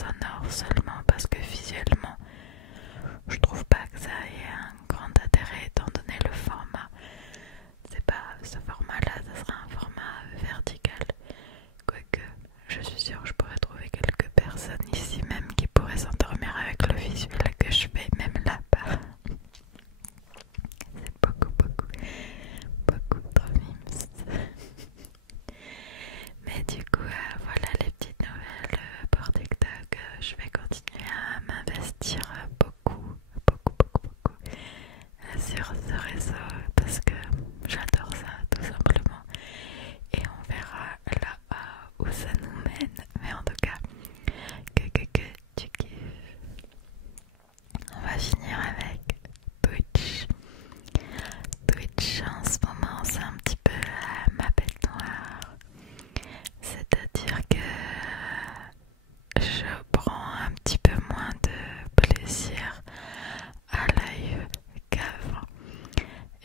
sonore seulement parce que visuellement je trouve pas que ça ait un grand intérêt étant donné le format. C'est pas ce format là, ça sera un format vertical. Quoique, je suis sûre que je pourrais trouver quelques personnes ici même qui pourraient s'endormir avec le visuel que je fais, même là-bas. C'est beaucoup trop mimes. Mais du coup, voilà les petites nouvelles pour TikTok. Je vais continuer à m'investir beaucoup sur ce réseau parce que j'adore ça tout simplement. Et on verra là où ça nous mène. Mais en tout cas, que tu kiffes. On va finir avec Twitch. Twitch en ce moment c'est un petit peu ma bête noire. C'est-à-dire que je prends un petit peu moins de plaisir à live qu'avant.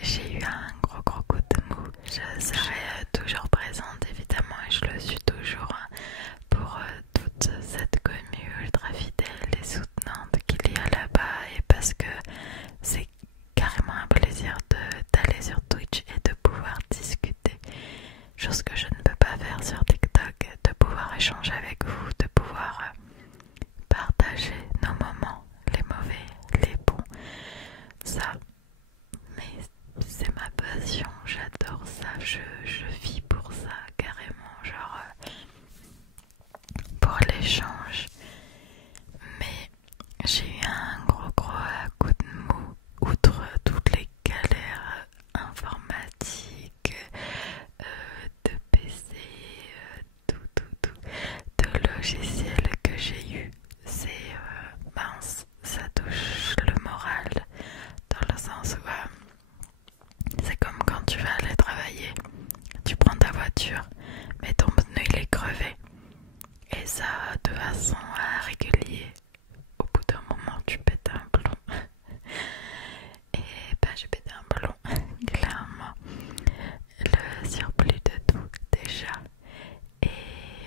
J'ai eu un gros coup de mou. Je serai toujours présente évidemment et je le suis toujours pour toute cette commu ultra fidèle et soutenante qu'il y a là-bas et parce que c'est carrément un plaisir d'aller sur Twitch et de pouvoir discuter, chose que je ne peux pas faire sur TikTok, de pouvoir échanger avec vous, de pouvoir partager nos moments, les mauvais, les bons, ça, mais c'est ma passion, j'adore ça, je vis pour ça carrément, genre pour l'échange. Mais j'ai eu un gros coup de mou, outre toutes les galères informatiques, de PC, tout, de logiciels que j'ai eu. C'est mince, ça touche le moral dans le sens où c'est comme quand tu vas aller travailler, tu prends ta voiture, mais ton pneu il est crevé. Et ça, de façon régulière, au bout d'un moment, tu pètes un plomb. Et ben, j'ai pété un plomb, clairement. Le surplus de tout, déjà. Et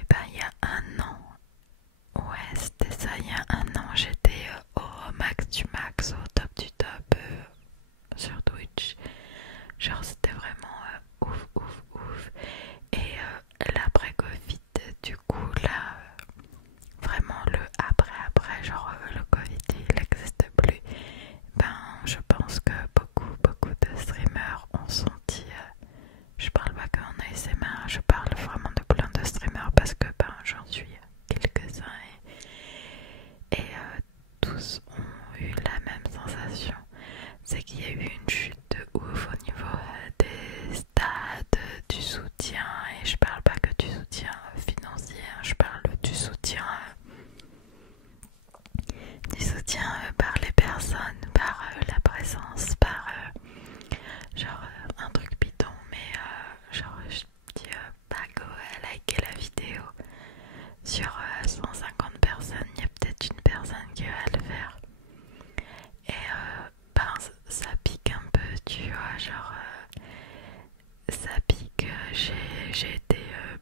ben, il y a un an, ouais, c'était ça, il y a un an, j'étais au max du max, au top du top sur Twitch. Genre, c'était vraiment ouf. Et l'après-Covid, du coup, là, vraiment le après, genre le Covid il n'existe plus, ben je pense que beaucoup de streamers ont senti, je parle pas qu'en ASMR, je parle vraiment de plein de streamers parce que ben j'en suis quelques-uns et tous ont eu la même sensation, c'est qu'il y a eu une chute de ouf au niveau des stats, du soutien, et je parle pas que du soutien financier, je parle du soutien par les personnes, par la présence, par genre un truc bidon, mais genre je dis pas go liker la vidéo sur 150 personnes, il y a peut-être une personne qui va le faire et ben ça pique un peu, tu vois, genre ça pique, j'ai été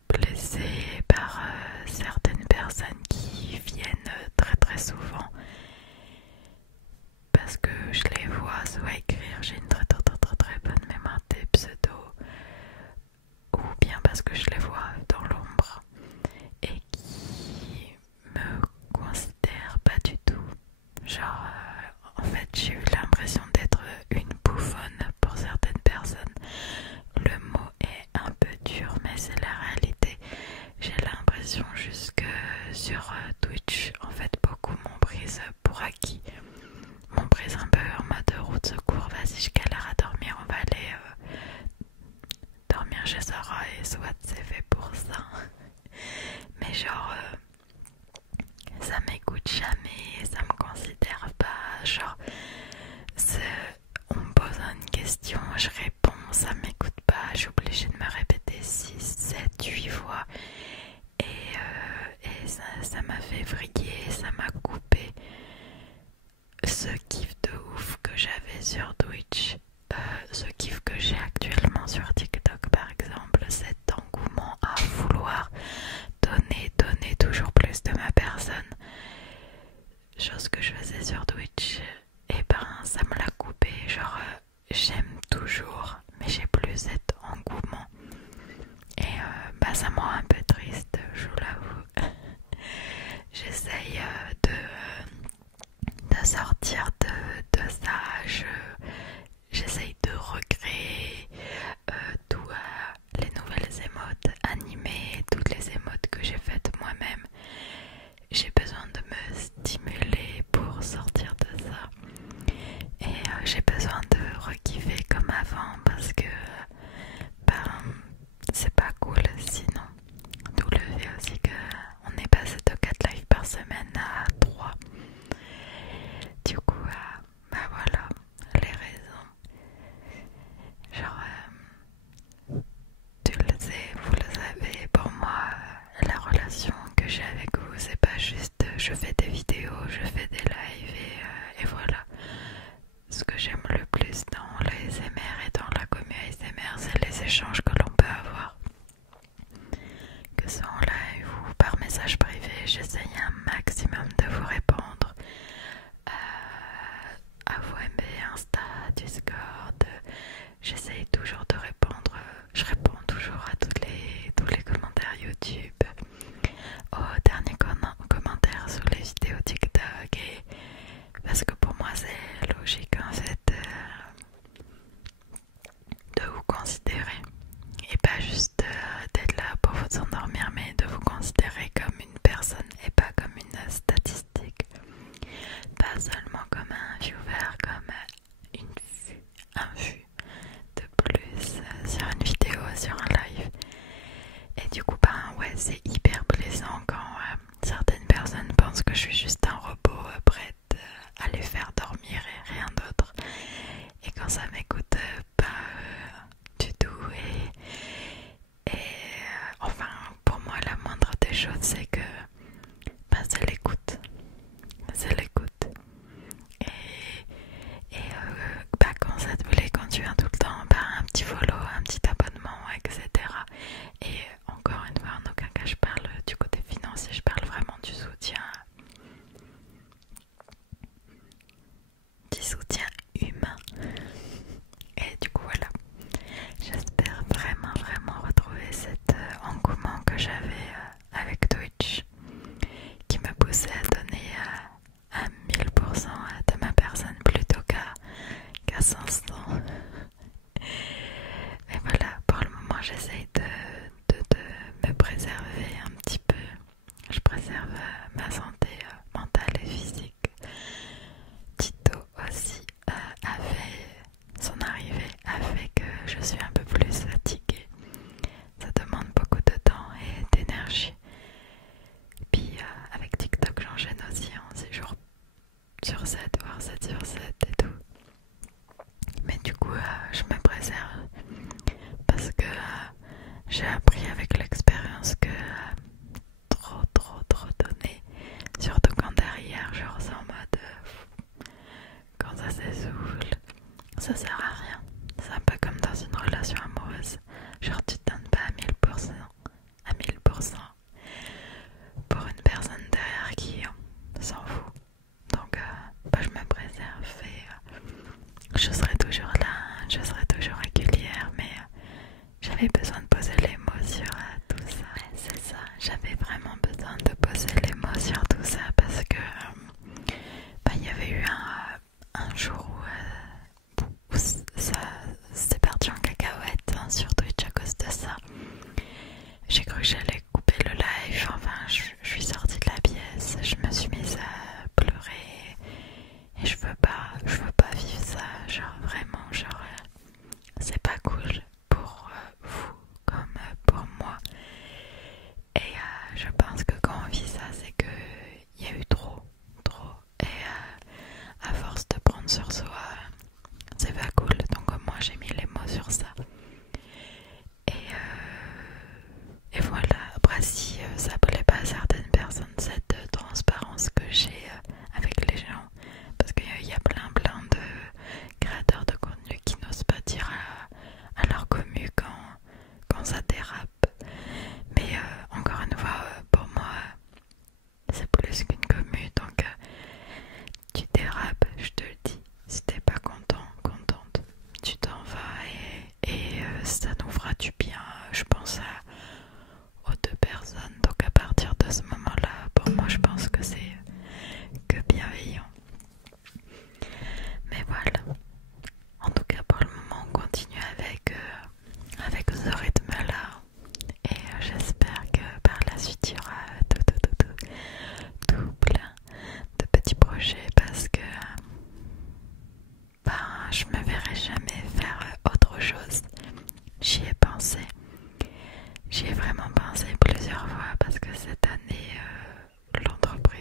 blessée par certaines personnes qui viennent très souvent parce que je les vois soit écrire, j'ai une très bonne mémoire des pseudos, ou bien parce que je les vois dans l'ombre et qui me considèrent pas du tout. Genre en fait j'ai eu l'impression d'être une bouffonne pour certaines personnes. Le mot est un peu dur mais c'est la réalité. J'ai l'impression juste que sur Twitch en fait beaucoup m'ont prise pour acquis, m'ont prise un peu en mode roue de secours, vas-y je galère à dormir, on va aller dormir chez Sarah et soit c'est fait pour ça. Mais genre ça m'écoute jamais, ça me considère pas, genre on me pose une question, je réponds, ça m'écoute pas, je suis obligée de me répéter 6, 7, 8 fois et ça m'a fait vriller, ça m'a coupé ce kiff de ouf que j'avais sur Twitch, ce kiff que j'ai actuellement sur TikTok par exemple, cet engouement à vouloir donner toujours plus de ma personne. chose que je faisais sur Twitch, et ben ça me l'a coupé. Genre, j'aime toujours, mais j'ai plus cet engouement. Et bah ça me rend un peu triste, je vous l'avoue. J'essaye de sortir de ça. J'essaye de recréer tous les nouvelles émotes animées, toutes les émotes que j'ai faites moi-même. J'ai besoin de me stimuler pour sortir de ça. Et j'ai besoin de rekiffer comme avant parce que ben, c'est pas cool sinon. D'où le fait aussi qu'on est passé de 4 lives par semaine à 3. Du coup, bah voilà les raisons. Genre, tu le sais, vous le savez, pour moi, la relation que j'ai avec vous, c'est pas juste je fais des vidéos, je fais des lives et voilà. Ce que j'aime le plus dans l'ASMR et dans la commu ASMR, c'est les échanges que l'on peut avoir. Que ce soit en live ou par message privé, j'essaye un maximum de vous répondre. À vos MB, Insta, Discord, j'essaye toujours de répondre. Je réponds toujours à tous les commentaires YouTube, aux derniers commentaires sur les vidéos TikTok, et parce que pour moi c'est logique en fait de vous considérer et pas juste d'être là pour vous endormir, mais de vous considérer comme une personne et pas comme une statistique, pas seulement comme un viewer, comme un vu de plus sur une vidéo, sur un live. Et du coup ben ouais, c'est hyper plaisant quand certaines personnes pensent que je suis juste un robot prête à les faire dormir et rien d'autre, et quand ça m'écoute pas du tout. Et enfin pour moi la moindre des choses c'est que bah, c'est l'écoute, et bah, quand ça te plaît, quand tu viens tout le temps, bah, un petit follow, un petit abonnement, etc. Et encore une fois, en aucun cas je parle du côté financier, je parle vraiment du soutien humain. Et du coup voilà, j'espère vraiment retrouver cet engouement que j'avais avec Twitch, qui me poussait à donner à 1000% de ma personne plutôt qu'à 500. Et voilà, pour le moment j'essaye de me préserver un petit peu. Je préserve ma santé mentale et physique. Tito aussi son arrivée a fait que je suis un peu plus fatiguée. Ça demande beaucoup de temps et d'énergie. Puis avec TikTok, j'enchaîne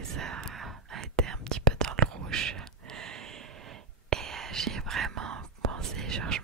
l'entreprise a été un petit peu dans le rouge. Et j'y ai vraiment pensé, genre je